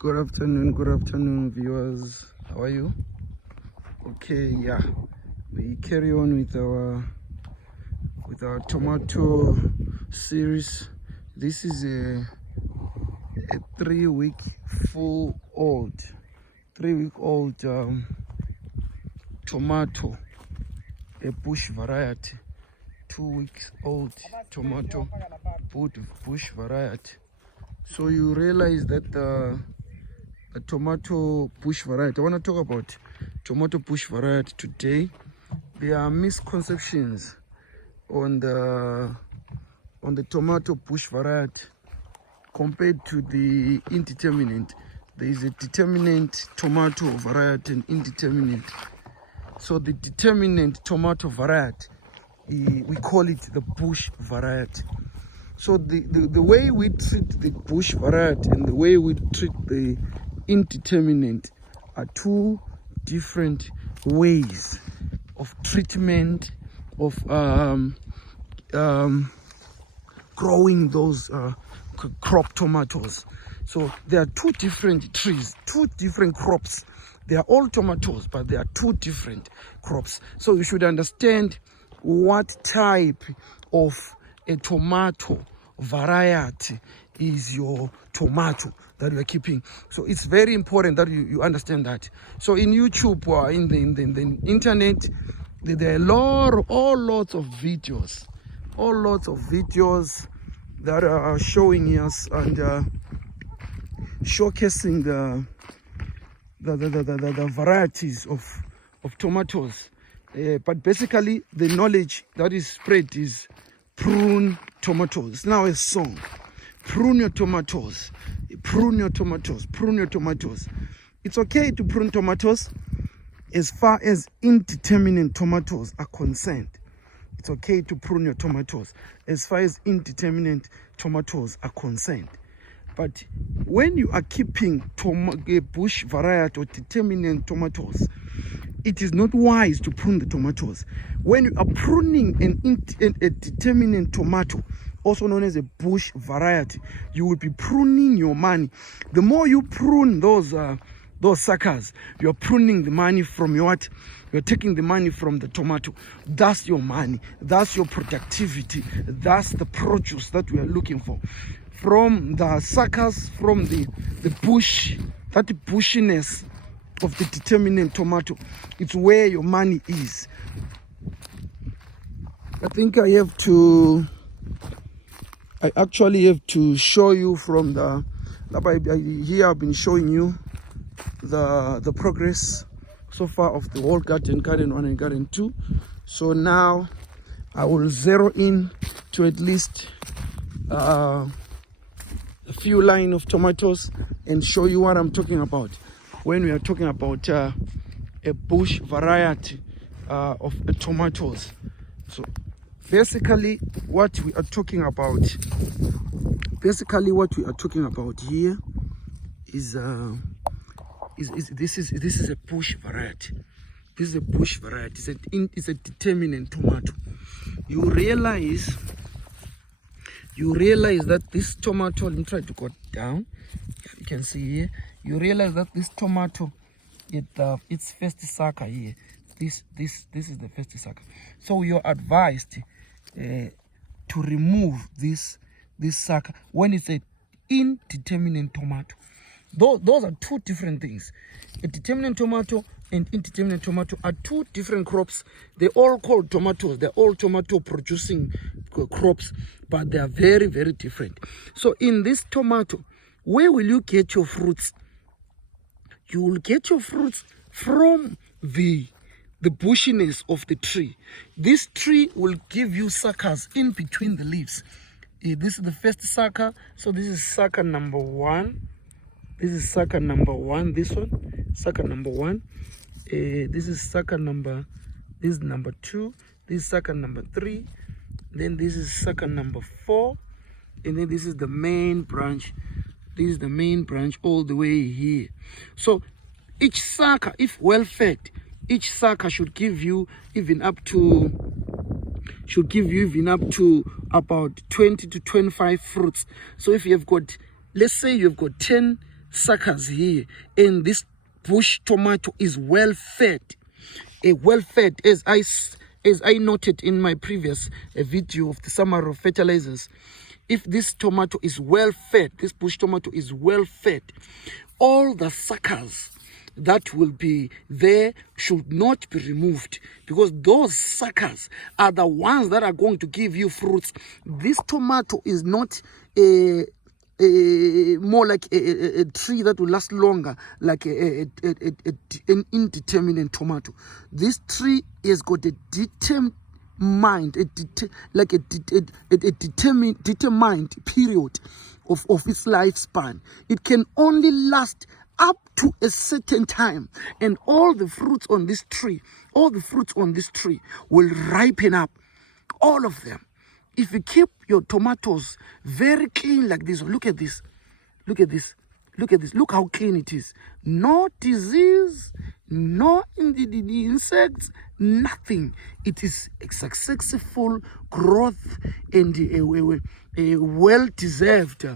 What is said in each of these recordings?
Good afternoon, viewers. How are you? Okay, yeah. We carry on with our tomato series. This is a 3-week old tomato, a bush variety. 2 weeks old tomato, bush variety. So you realize that the tomato bush variety, I want to talk about tomato bush variety today. There are misconceptions on the tomato bush variety compared to the indeterminate. There is a determinate tomato variety and indeterminate. So the determinate tomato variety, we call it the bush variety. So the way we treat the bush variety and the way we treat the indeterminate are two different ways of treatment of growing those crop tomatoes. So there are two different trees, two different crops. They are all tomatoes, but they are two different crops. So you should understand what type of a tomato variety is your tomato that you're keeping. So it's very important that you understand that. So in YouTube or in the internet, there are lots of videos that are showing us and showcasing the varieties of tomatoes. But basically the knowledge that is spread is prune tomatoes. It's now a song. Prune your tomatoes. Prune your tomatoes. Prune your tomatoes. It's okay to prune tomatoes as far as indeterminate tomatoes are concerned. It's okay to prune your tomatoes as far as indeterminate tomatoes are concerned. But when you are keeping a bush variety or determinate tomatoes, it is not wise to prune the tomatoes. When you are pruning a determinate tomato, also known as a bush variety, you will be pruning your money. The more you prune those suckers, you're pruning the money from your what? You're taking the money from the tomato. That's your money. That's your productivity. That's the produce that we are looking for. From the suckers, from the bush, that bushiness of the determinate tomato, it's where your money is. I think I actually have to show you from here I've been showing you the progress so far of the whole garden 1 and garden 2. So now I will zero in to at least a few line of tomatoes and show you what I'm talking about when we are talking about a bush variety of tomatoes. So basically what we are talking about here is this is a bush variety. This is a bush variety. It's a determinate tomato. You realize that this tomato, let me try to go down. You can see here. You realize that this tomato, its first sucker here. This is the first sucker. So you're advised to remove this sucker when it's an indeterminate tomato. Those are two different things. A determinate tomato and indeterminate tomato are two different crops. They're all called tomatoes. They're all tomato producing crops, but they are very, very different. So in this tomato, where will you get your fruits? You will get your fruits from the bushiness of the tree. This tree will give you suckers in between the leaves. This is the first sucker. So this is sucker number 1. This is sucker number 1. This one, sucker number 1. This is sucker number. This is number 2. This is sucker number 3. Then this is sucker number 4, and then this is the main branch. This is the main branch all the way here. So each sucker, if well fed, each sucker should give you even up to about 20 to 25 fruits. So if you have got, let's say you've got 10 suckers here, and this bush tomato is well fed. Well fed, as I noted in my previous video of the summary of fertilizers. If this tomato is well fed, this bush tomato is well fed, all the suckers that will be there should not be removed, because those suckers are the ones that are going to give you fruits. This tomato is not more like a tree that will last longer, like an indeterminate tomato. This tree has got a determined determined period of its lifespan. It can only last up to a certain time, and all the fruits on this tree will ripen up, all of them. If you keep your tomatoes very clean like this, look at this, look how clean it is. No disease, no insects, nothing. It is a successful growth and a well-deserved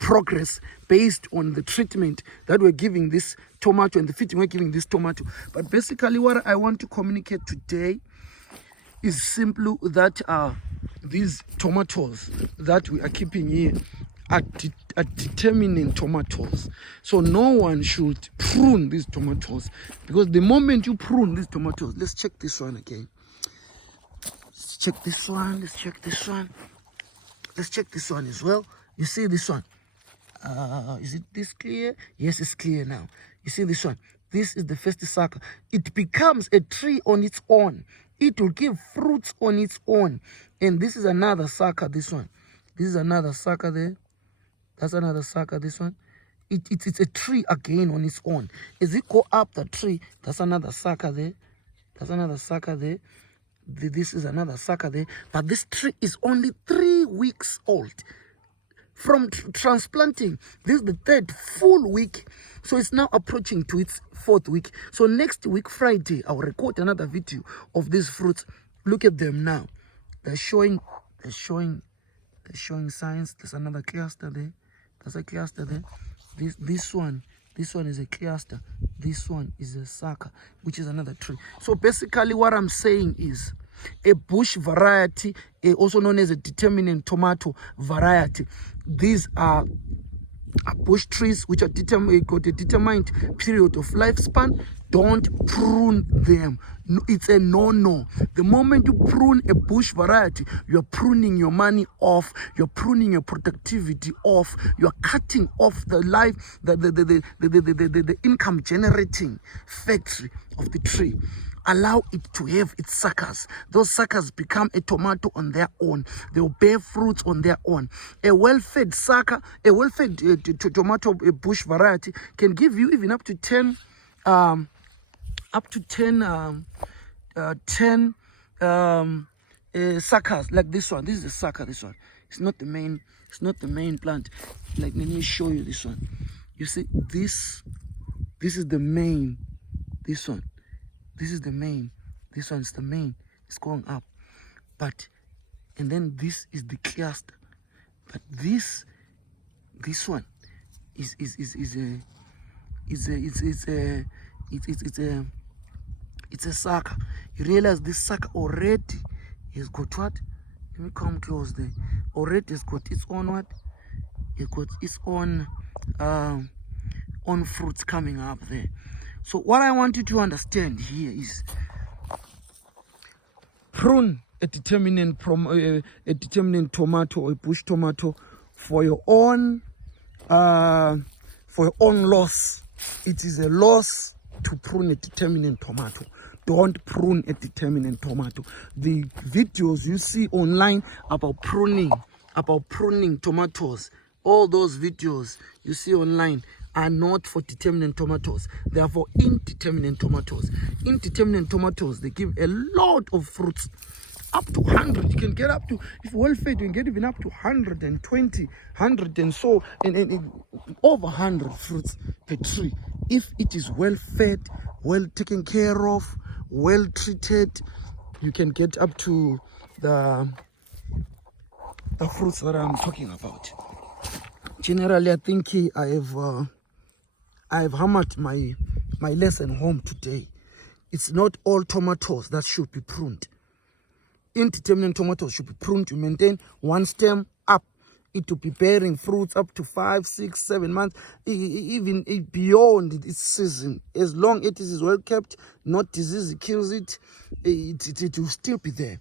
progress based on the treatment that we're giving this tomato and the feeding we're giving this tomato. But basically what I want to communicate today is simply that these tomatoes that we are keeping here are determinate tomatoes. So no one should prune these tomatoes, because the moment you prune these tomatoes, let's check this one again. Let's check this one. Let's check this one. Let's check this one as well. You see this one? Is it this clear? Yes, it's clear now. You see this one? This is the first sucker. It becomes a tree on its own. It will give fruits on its own. And this is another sucker, this one. This is another sucker there. That's another sucker, this one. It's a tree again on its own. As it go up the tree, that's another sucker there. That's another sucker there. This is another sucker there. But this tree is only 3 weeks old. From transplanting, this is the 3rd full week, so it's now approaching to its 4th week. So next week Friday I'll record another video of these fruits. Look at them now. They're showing signs. There's another cluster there. There's a cluster there. This one is a cluster. This one is a sucker, which is another tree. So basically what I'm saying is, a bush variety, also known as a determinate tomato variety, these are bush trees which are got a determined period of lifespan. Don't prune them. No, it's a no-no. The moment you prune a bush variety, you're pruning your money off, you're pruning your productivity off, you're cutting off the life, the income generating factory of the tree. Allow it to have its suckers. Those suckers become a tomato on their own. They will bear fruits on their own. A well-fed sucker, a well-fed tomato bush variety can give you even up to 10 suckers like this one. This is a sucker, this one. It's not the main plant. Like, let me show you this one. You see, this is the main. This one. This is the main. This one is the main. It's going up. And then this is the cluster. But this one is a sucker. You realize this sucker already has got what? Let me come close there. Already has got its own what? It got its own fruits coming up there. So what I want you to understand here is, prune a determinate tomato or a bush tomato for your own loss. It is a loss to prune a determinate tomato. Don't prune a determinate tomato. The videos you see online about pruning tomatoes, all those videos you see online are not for determinate tomatoes. They are for indeterminate tomatoes. Indeterminate tomatoes, they give a lot of fruits, up to 100. You can get up to, if well fed, you can get even up to 120, 100 and so, and over 100 fruits per tree. If it is well fed, well taken care of, well treated, you can get up to the fruits that I'm talking about. Generally, I think I have hammered my lesson home today. It's not all tomatoes that should be pruned. Indeterminate tomatoes should be pruned to maintain one stem up. It will be bearing fruits up to 5, 6, 7 months, even beyond its season. As long as it is well kept, not disease kills it, it will still be there.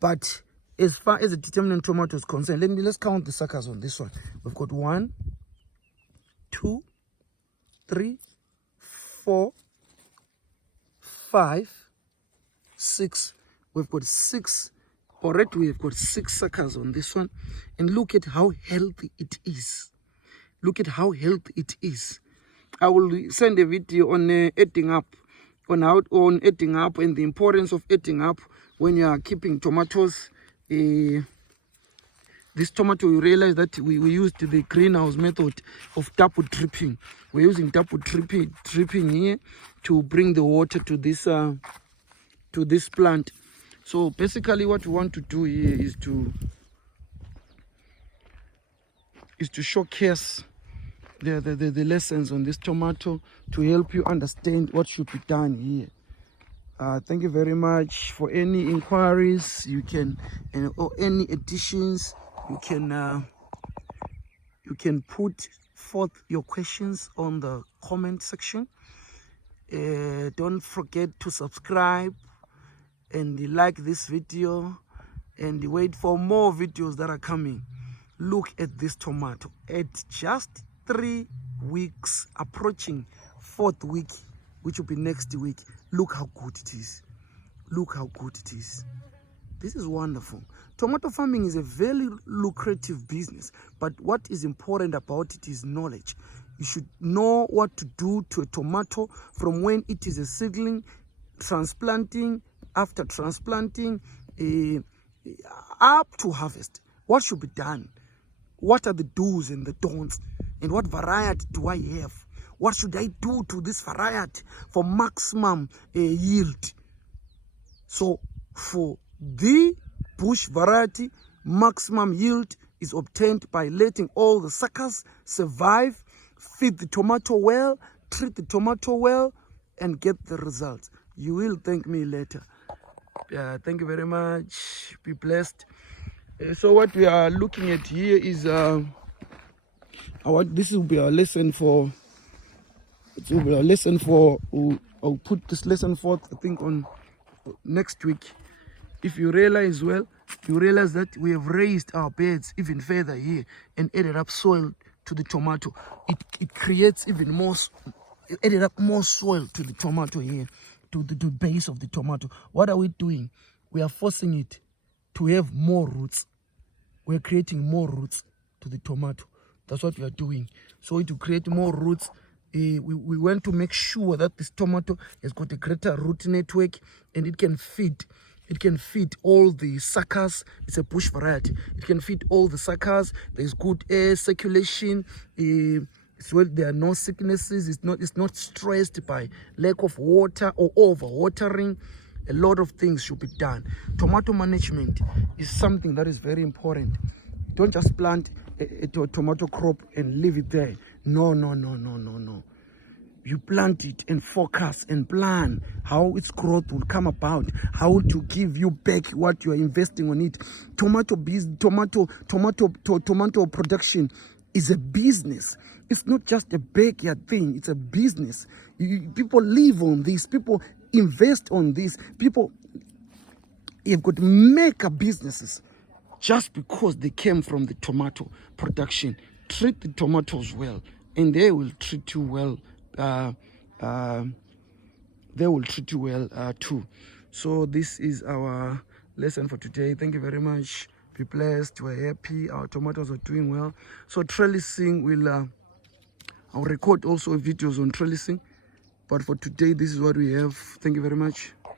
But as far as the determinate tomato is concerned, let's count the suckers on this one. We've got 1, 2, 3, 4, 5, 6. We've got 6. Already we've got 6 suckers on this one. And look at how healthy it is. Look at how healthy it is. I will send a video on eating up, on eating up and the importance of eating up when you are keeping tomatoes. This tomato, you realize that we used the greenhouse method of double dripping. We're using double dripping here to bring the water to this plant. So basically what we want to do here is to showcase the lessons on this tomato to help you understand what should be done here. Thank you very much. For any inquiries, you can, or any additions, you can put forth your questions on the comment section. Don't forget to subscribe and like this video and wait for more videos that are coming. Look at this tomato at just 3 weeks, approaching 4th week, which will be next week. Look how good it is. Look how good it is. This is wonderful. Tomato farming is a very lucrative business, but what is important about it is knowledge. You should know what to do to a tomato from when it is a seedling, transplanting, after transplanting, up to harvest. What should be done? What are the do's and the don'ts? And what variety do I have? What should I do to this variety for maximum yield? So for the bush variety, maximum yield is obtained by letting all the suckers survive, feed the tomato well, treat the tomato well, and get the results. You will thank me later. Thank you very much. Be blessed. So what we are looking at here is this will be our lesson for. It will be a lesson for. I'll put this lesson forth, I think, on next week. If you realize well, you realize that we have raised our beds even further here and added up soil to the tomato. It creates even more, added up more soil to the tomato here, to the base of the tomato. What are we doing? We are forcing it to have more roots. We're creating more roots to the tomato. That's what we are doing. So to create more roots, we want to make sure that this tomato has got a greater root network and it can feed. It can feed all the suckers. It's a bush variety. It can feed all the suckers. There's good air circulation. Well, there are no sicknesses. It's not stressed by lack of water or over-watering. A lot of things should be done. Tomato management is something that is very important. Don't just plant a tomato crop and leave it there. No. You plant it and focus and plan how its growth will come about, how to give you back what you are investing on it. Tomato production is a business. It's not just a backyard thing. It's a business. People live on this. People invest on this. People have got mega businesses just because they came from the tomato production. Treat the tomatoes well, and they will treat you well. They will treat you well too. So this is our lesson for today. Thank you very much. Be blessed. We're happy. Our tomatoes are doing well. So trellising will I'll record also videos on trellising, but for today this is what we have. Thank you very much.